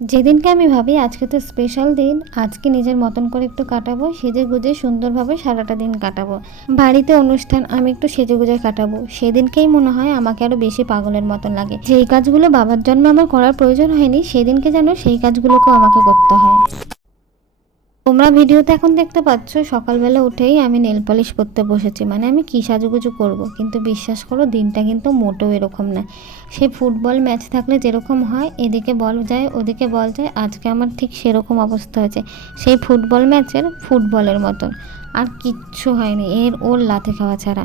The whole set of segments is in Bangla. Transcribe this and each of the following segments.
যেদিনকে আমি ভাবি আজকে তো স্পেশাল দিন, আজকে নিজের মতন করে একটু কাটাবো সেজে গুজে সুন্দরভাবে সারাটা দিন কাটাবো। বাড়িতে অনুষ্ঠান আমি একটু সেজে গুজে কাটাবো। সেদিনকেই মনে হয় আমাকে আরও বেশি পাগলের মতন লাগে। যেই কাজগুলো বাবার জন্মে আমার করার প্রয়োজন হয়নি, সেদিনকে যেন সেই কাজগুলোকেও আমাকে করতে হয়। তোমরা ভিডিওতে এখন দেখতে পাচ্ছ, সকালবেলা উঠেই আমি নেল পলিশ করতে বসেছি। মানে আমি কী সাজুগুজু করব? কিন্তু বিশ্বাস করো, দিনটা কিন্তু মোটেও এরকম না সে ফুটবল ম্যাচ থাকলে যেরকম হয়, এদিকে বল যায়, ওদিকে বল যায়, আজকে আমার ঠিক সেরকম অবস্থা হয়েছে। সেই ফুটবল ম্যাচের ফুটবলের মতন। আর কিচ্ছু হয়নি, এর ওর লাথে খাওয়া ছাড়া।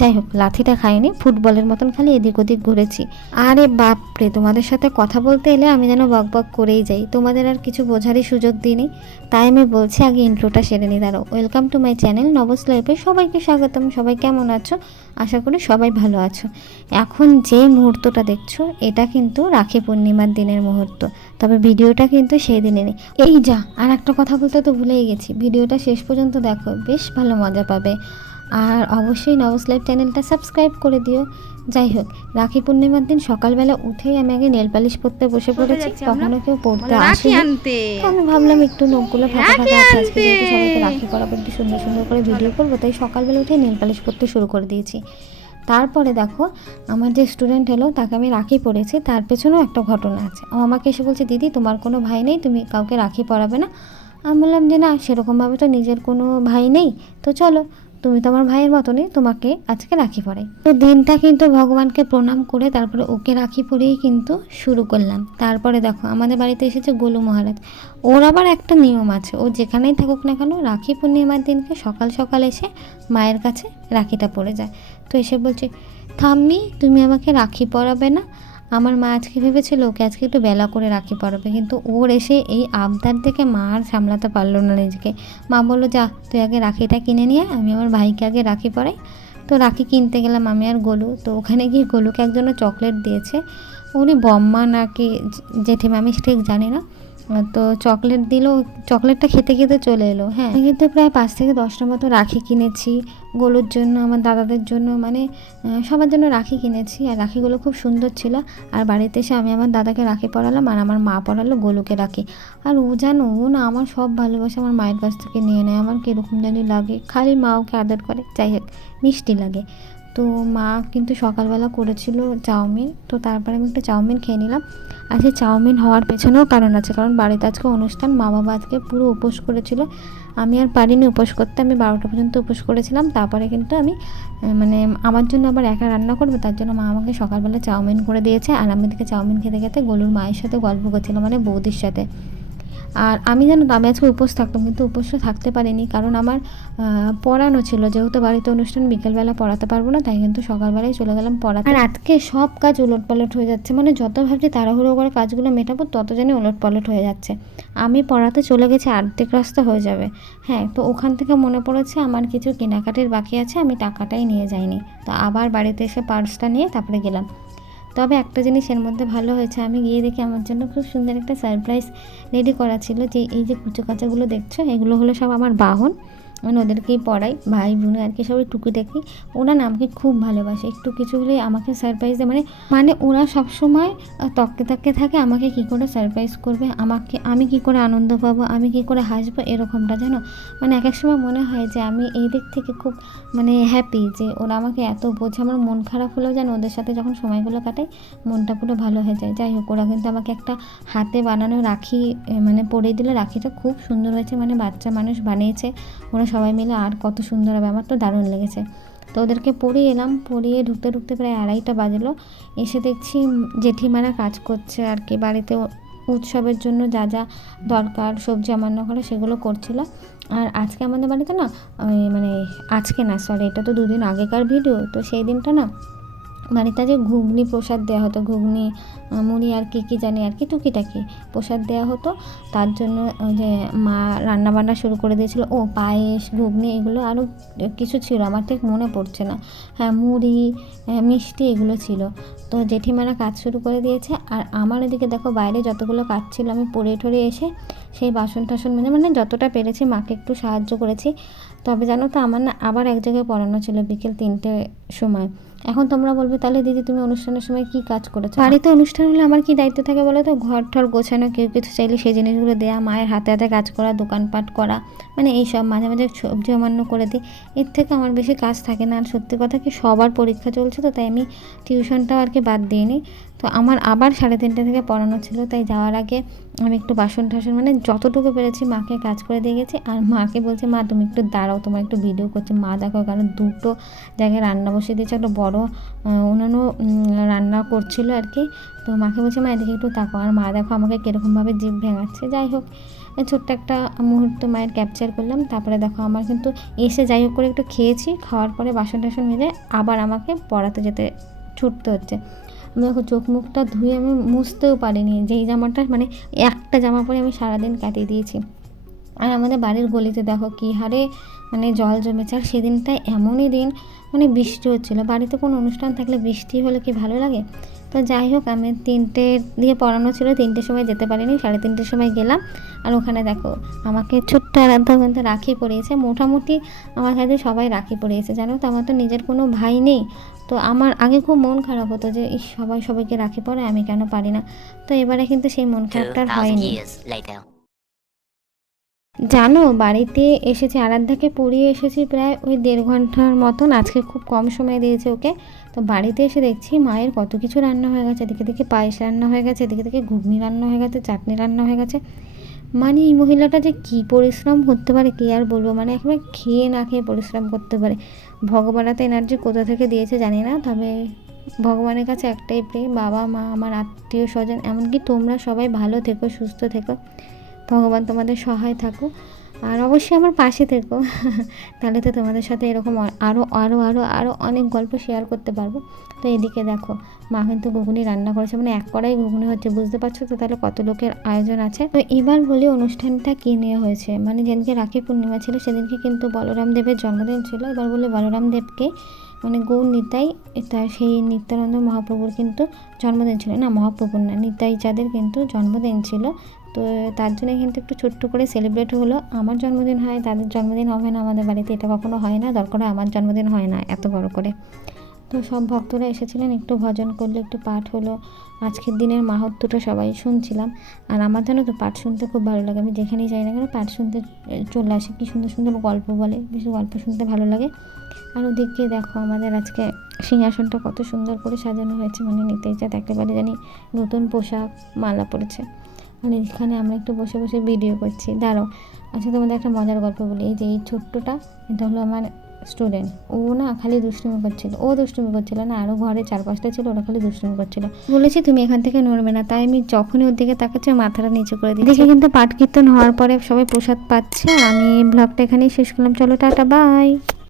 যাই হোক লাঠিটা খাইনি, ফুটবলের মতন খালি এদিক ওদিক ঘুরেছি। আরে বাপরে তোমাদের সাথে কথা বলতে এলে আমি যেন বক বক করেই যাই। তোমাদের আর কিছু বোঝারই সুযোগ দিইনি। তাই আমি বলছি, আগে ইন্ট্রোটা সেরে নিই দাঁড়ো ওয়েলকাম টু মাই চ্যানেল, নবস লাইফে সবাইকে স্বাগতম। সবাই কেমন আছো? আশা করি সবাই ভালো আছো। এখন যে মুহূর্তটা দেখছ, এটা কিন্তু রাখি পূর্ণিমার দিনের মুহূর্ত। তবে ভিডিওটা কিন্তু সেই দিনে নেই এই যা আর একটা কথা বলতে তো ভুলেই গেছি। ভিডিওটা শেষ পর্যন্ত দেখো, বেশ ভালো মজা পাবে। আর অবশ্যই নবস লাইফ চ্যানেলটা সাবস্ক্রাইব করে দিও। যাই হোক রাখি পূর্ণিমার দিন সকালবেলা উঠেই আমি আগে নেল পালিশ পরতে বসে পড়েছি? তখনও কেউ পড়তে আসেনি। আমি ভাবলাম একটু নখগুলো ফাঁকা ফাঁকা আছে আজকে যেহেতু সবাইকে রাখি পরাবো একটু সুন্দর সুন্দর করে ভিডিও করব তাই সকালবেলা উঠে নেল পালিশ করতে শুরু করে দিয়েছি। তারপরে দেখো আমার যে স্টুডেন্ট হলো তাকে আমি রাখি পড়েছি তার পেছনেও একটা ঘটনা আছে। ও আমাকে এসে বলছে দিদি তোমার কোনো ভাই নেই তুমি কাউকে রাখি পড়াবে না। আমি বললাম যে না সেরকমভাবে তো নিজের কোনো ভাই নেই তো চলো। তুমি তো আমার ভাইয়ের মতনই, তোমাকে আজকে রাখি পরাই তো দিনটা কিন্তু ভগবানকে প্রণাম করে তারপরে ওকে রাখি পরিয়েই কিন্তু শুরু করলাম। তারপরে দেখো, আমাদের বাড়িতে এসেছে গোলু মহারাজ। ওর আবার একটা নিয়ম আছে, ও যেখানেই থাকুক না কেন রাখি পূর্ণিমার দিনকে সকাল সকাল এসে মায়ের কাছে রাখিটা পড়ে যায়। তো এসে বলছে থাম্মি তুমি আমাকে রাখি পরাবে না? আমার মা আজকে ভেবেছিল ওকে আজকে একটু বেলা করে রাখি পরাবে কিন্তু ওর এসে এই আবদার থেকে মা আর সামলাতে পারল না নিজেকে। মা বলল, যা, তুই আগে রাখিটা কিনে নিয়ে আমি আমার ভাইকে আগে রাখি পরাই তো রাখি কিনতে গেলাম আমি আর গোলু। তো ওখানে গিয়ে গোলুকে একজনে চকলেট দিয়েছে। উনি বম্মা নাকি জেঠিমা, আমি ঠিক জানি না। তো চকলেট দিল, চকলেটটা খেতে খেতে চলে এলো হ্যাঁ। কিন্তু প্রায় পাঁচ থেকে দশটার মতো রাখি কিনেছি, গোলুর জন্য, আমার দাদাদের জন্য মানে সবার জন্য রাখি কিনেছি। আর রাখিগুলো খুব সুন্দর ছিল। আর বাড়িতে এসে আমি আমার দাদাকে রাখি পরালাম, আর আমার মা পরালো গোলুকে রাখি। আর ও জানো, ও না আমার সব ভালোবাসা, আমার মায়ের কাছ থেকে নিয়ে নেয়, আমার কীরকম জানি লাগে। খালি মা ওকে আদর করে, যাই হোক, মিষ্টি লাগে। তো মা কিন্তু সকালবেলা করেছিল চাউমিন, তো তারপরে আমি একটা চাউমিন খেয়ে নিলাম। আর সেই চাউমিন হওয়ার পেছনেও কারণ আছে, কারণ বাড়িতে আজকে অনুষ্ঠান মা বাবা আজকে পুরো উপোস করেছিল। আমি আর পারিনি উপোস করতে, আমি বারোটা পর্যন্ত উপোস করেছিলাম। তারপরে কিন্তু আমি মানে আমার জন্য আবার একা রান্না করবে, তার জন্য মা আমাকে সকালবেলা চাউমিন করে দিয়েছে। আর আমি থেকে চাউমিন খেতে খেতে গলুর মায়ের সাথে গল্প করছিলাম মানে বৌদির সাথে। আর আমি জানো তো আমি আজকে উপোস থাকতাম, কিন্তু উপোসটা থাকতে পারিনি কারণ আমার পড়ানো ছিল। যেহেতু বাড়িতে অনুষ্ঠান, বিকেলবেলা পড়াতে পারব না, তাই কিন্তু সকালবেলায় চলে গেলাম পড়াতে। আর আজকে সব কাজ উলট পালট হয়ে যাচ্ছে মানে যত ভাবছি তাড়াহুড়ো করে কাজগুলো মেটাবো, তত জানি উলট পালট হয়ে যাচ্ছে। আমি পড়াতে চলে গেছি, আর্ধেক রাস্তা হয়ে যাবে। হ্যাঁ তো ওখান থেকে মনে পড়েছে আমার কিছু কেনাকাটির বাকি আছে, আমি টাকাটাই নিয়ে যাইনি। তো আবার বাড়িতে এসে পার্সটা নিয়ে তারপরে গেলাম। তবে একটা জিনিস এর মধ্যে ভালো হয়েছে, আমি গিয়ে দেখি আমার জন্য খুব সুন্দর একটা সারপ্রাইজ রেডি করা ছিল যে এই যে কুচো কাচাগুলো দেখছ, এগুলো হলো সব আমার বাহন। মানে ওদেরকেই পড়াই, ভাই বোনে আর কি সবাই টুকি দেখি। ওরা না আমাকে খুব ভালোবাসে। একটু কিছু হলেই আমাকে সারপ্রাইজ দেয়। মানে মানে ওরা সবসময় তককে তককে থাকে, আমাকে কি করে সারপ্রাইজ করবে? আমাকে, আমি কি করে আনন্দ পাবো? আমি কি করে হাসবো? এরকমটা, জানো? মানে এক এক সময় মনে হয় যে আমি এই দিক থেকে খুব মানে হ্যাপি যে ওরা আমাকে এত বোঝে। আমার মন খারাপ হলেও যেন ওদের সাথে যখন সময়গুলো কাটাই, মনটা পুরো ভালো হয়ে যায়। যাই হোক, ওরা কিন্তু আমাকে একটা হাতে বানানো রাখি মানে পরে দিলে। রাখিটা খুব সুন্দর হয়েছে। মানে বাচ্চা মানুষ বানিয়েছে। ওরা সবাই মিলে আর কত সুন্দর হবে, আমার তো দারুণ লেগেছে। তো ওদেরকে পড়িয়ে এলাম পড়িয়ে ঢুকতে ঢুকতে প্রায় আড়াইটা বাজলো। এসে দেখছি জেঠিমারা কাজ করছে আর কি, বাড়িতে উৎসবের জন্য যা যা দরকার, সবজি আমান্য করে সেগুলো করছিল। আর আজকে আমাদের বাড়িতে না মানে আজকে না সরি এটা তো দুদিন আগেকার ভিডিও তো সেই দিনটা না বাড়িতে যে ঘুগনি প্রসাদ দেওয়া হতো ঘুগনি মুড়ি আর কি কি জানি আর কি টুকিটাকি প্রসাদ দেওয়া হতো। তার জন্য যে মা রান্না বান্না শুরু করে দিয়েছিল। ও পায়েস ঘুগনি এগুলো আরও কিছু ছিল আমার ঠিক মনে পড়ছে না। হ্যাঁ মুড়ি আহ, মিষ্টি এগুলো ছিল। তো জেঠিমারা কাজ শুরু করে দিয়েছে। আর আমার এদিকে দেখো বাইরে যতগুলো কাজ ছিল আমি পড়ে ঠরে এসে সেই বাসন টাসন মানে মানে যতটা পেরেছি মাকে একটু সাহায্য করেছি। তবে জানো তো আমার না আবার এক জায়গায় পড়ানো ছিল বিকেল তিনটে সময়। এখন তোমরা বলবে, তাহলে দিদি তুমি অনুষ্ঠানের সময় কি কাজ করেছ? বাড়িতে অনুষ্ঠান হলে আমার কি দায়িত্ব থাকে বলো তো ঘর ঠর গোছানো, কেউ কিছু চাইলে সেই জিনিসগুলো দেওয়া মায়ের হাতে হাতে কাজ করা, দোকানপাট করা মানে এই সব মাঝে মাঝে সবজি অমান্য করে দিই। এর থেকে আমার বেশি কাজ থাকে না। আর সত্যি কথা কি, সবার পরীক্ষা চলছে তো, তাই আমি টিউশনটাও আর কি বাদ দিইনি তো আমার আবার সাড়ে তিনটে থেকে পড়ানো ছিল, তাই যাওয়ার আগে আমি একটু বাসন টাসন মানে যতটুকু পেরেছি মাকে কাজ করে দিয়ে গেছি। আর মাকে বলছে মা তুমি একটু দাঁড়াও তোমার একটু ভিডিও করছি। মা দেখো কারণ দুটো জায়গায় রান্না বসিয়ে দিয়েছে। একটা বড় উম, রান্না করছিল আর কি তো মাকে বলছে মা এদিকে একটু তাকো আর মা দেখো আমাকে কীরকমভাবে জিভ ভেঙাচ্ছে। যাই হোক ছোট্ট একটা মুহূর্ত মায়ের ক্যাপচার করলাম। তারপরে দেখো আমার কিন্তু এসে যাই হোক করে একটু খেয়েছি। খাওয়ার পরে বাসন টাসন মেজে আবার আমাকে পড়াতে যেতে ছুটতে হচ্ছে। দেখো চোখ মুখটা ধুয়ে আমি মুছতেও পারিনি। যেই জামাটা মানে একটা জামা পরে আমি সারাদিন কাটিয়ে দিয়েছি। আর আমাদের বাড়ির গলিতে দেখো কী হারে মানে জল জমেছে। আর সেদিনটা এমনই দিন মানে বৃষ্টি হচ্ছিল। বাড়িতে কোনো অনুষ্ঠান থাকলে বৃষ্টি হলে কি ভালো লাগে? তো যাই হোক আমি তিনটে দিয়ে পড়ানো ছিল তিনটের সময় যেতে পারিনি সাড়ে তিনটের সময় গেলাম। আর ওখানে দেখো আমাকে ছোট্ট আরাধ্যা কিন্তু রাখি পড়িয়েছে মোটামুটি আমার কাছে সবাই রাখি পড়িয়েছে জানো তো? আমার তো নিজের কোনো ভাই নেই। তো আমার আগে খুব মন খারাপ হতো যে সবাই সবাইকে রাখি পরে আমি কেন পারি না? তো এবারে কিন্তু সেই মন খারাপটা হয়নি. জানো, বাড়িতে এসেছি, আরাধ্যাকে পড়িয়ে এসেছি প্রায় ওই দেড় ঘণ্টার মতন, আজকে খুব কম সময় দিয়েছে ওকে। তো বাড়িতে এসে দেখছি মায়ের কত কিছু রান্না হয়ে গেছে, এদিকে দিকে পায়েস রান্না হয়ে গেছে, এদিকে দিকে ঘুগনি রান্না হয়ে গেছে, চাটনি রান্না হয়ে গেছে। মানে এই মহিলাটা যে কী পরিশ্রম করতে পারে, কে আর বলব মানে একেবারে খেয়ে না খেয়ে পরিশ্রম করতে পারে। ভগবান এত এনার্জি কোথা থেকে দিয়েছে জানি না, তবে ভগবানের কাছে একটাই প্রেম, বাবা, মা, আমার আত্মীয় স্বজন এমনকি তোমরা সবাই ভালো থেকো, সুস্থ থেকো। ভগবান তোমাদের সহায় থাকো আর অবশ্যই আমার পাশে থেকো। তাহলে তো তোমাদের সাথে এরকম আরও আরও আরও আরও অনেক গল্প শেয়ার করতে পারব। তো এদিকে দেখো, মা কিন্তু ঘুগনি রান্না করেছে। মানে এক কড়াই ঘুগনি হচ্ছে, বুঝতে পারছ তো? তাহলে কত লোকের আয়োজন আছে? তো এবার বলি অনুষ্ঠানটা কী নিয়ে হয়েছে? মানে যেদিনকে রাখি পূর্ণিমা ছিল, সেদিনকে কিন্তু বলরাম দেবের জন্মদিন ছিল। এবার বলি বলরাম দেবকে মানে গৌর নিতাই তার সেই নিত্যানন্দ মহাপ্রভুর কিন্তু জন্মদিন ছিল। না, মহাপ্রভুর না, নিতাই চাঁদের কিন্তু জন্মদিন ছিল তো তার জন্য কিন্তু একটু ছোট্ট করে সেলিব্রেট হলো। আমার জন্মদিন হয়, তাদের জন্মদিন হবে না আমাদের বাড়িতে, এটা কখনো হয় না। দরকার আমার জন্মদিন হয় না, এত বড় করে। তো সব ভক্তরা এসেছিলেন, একটু ভজন করল, একটু পাঠ হলো। আজকের দিনের মাহাত্ম্যটা সবাই শুনছিলাম। আর আমার জানো তো পাঠ শুনতে খুব ভালো লাগে, আমি যেখানেই যাই না কেন পাঠ শুনতে চলে আসি। কি সুন্দর সুন্দর গল্প বলে বেশি গল্প শুনতে ভালো লাগে। আর ওদিকে দেখো আমাদের আজকে সিংহাসনটা কত সুন্দর করে সাজানো হয়েছে মানে নিতেই চাঁদ একেবারে জানি নতুন পোশাক, মালা পরেছে। মানে এখানে আমরা একটু বসে বসে ভিডিও করছি। দাঁড়াও আচ্ছা তোমাদের একটা মজার গল্প বলি। এই যে এই ছোট্টটা, এটা হলো আমার স্টুডেন্ট ও না খালি দুষ্টুমি করছিল। ও দুষ্টুমি করছিল না আরও ঘরে চার পাঁচটা ছিল, ওরা খালি দুষ্টুমি করছিল। বলেছি তুমি এখান থেকে নড়বে না, তাই আমি যখনই ওর দিকে তাকাচ্ছি মাথাটা নিচু করে দিই দেখে কিন্তু পাঠ কীর্তন হওয়ার পরে সবাই প্রসাদ পাচ্ছে। আমি ব্লগটা এখানেই শেষ করলাম। চলো, টাটা বাই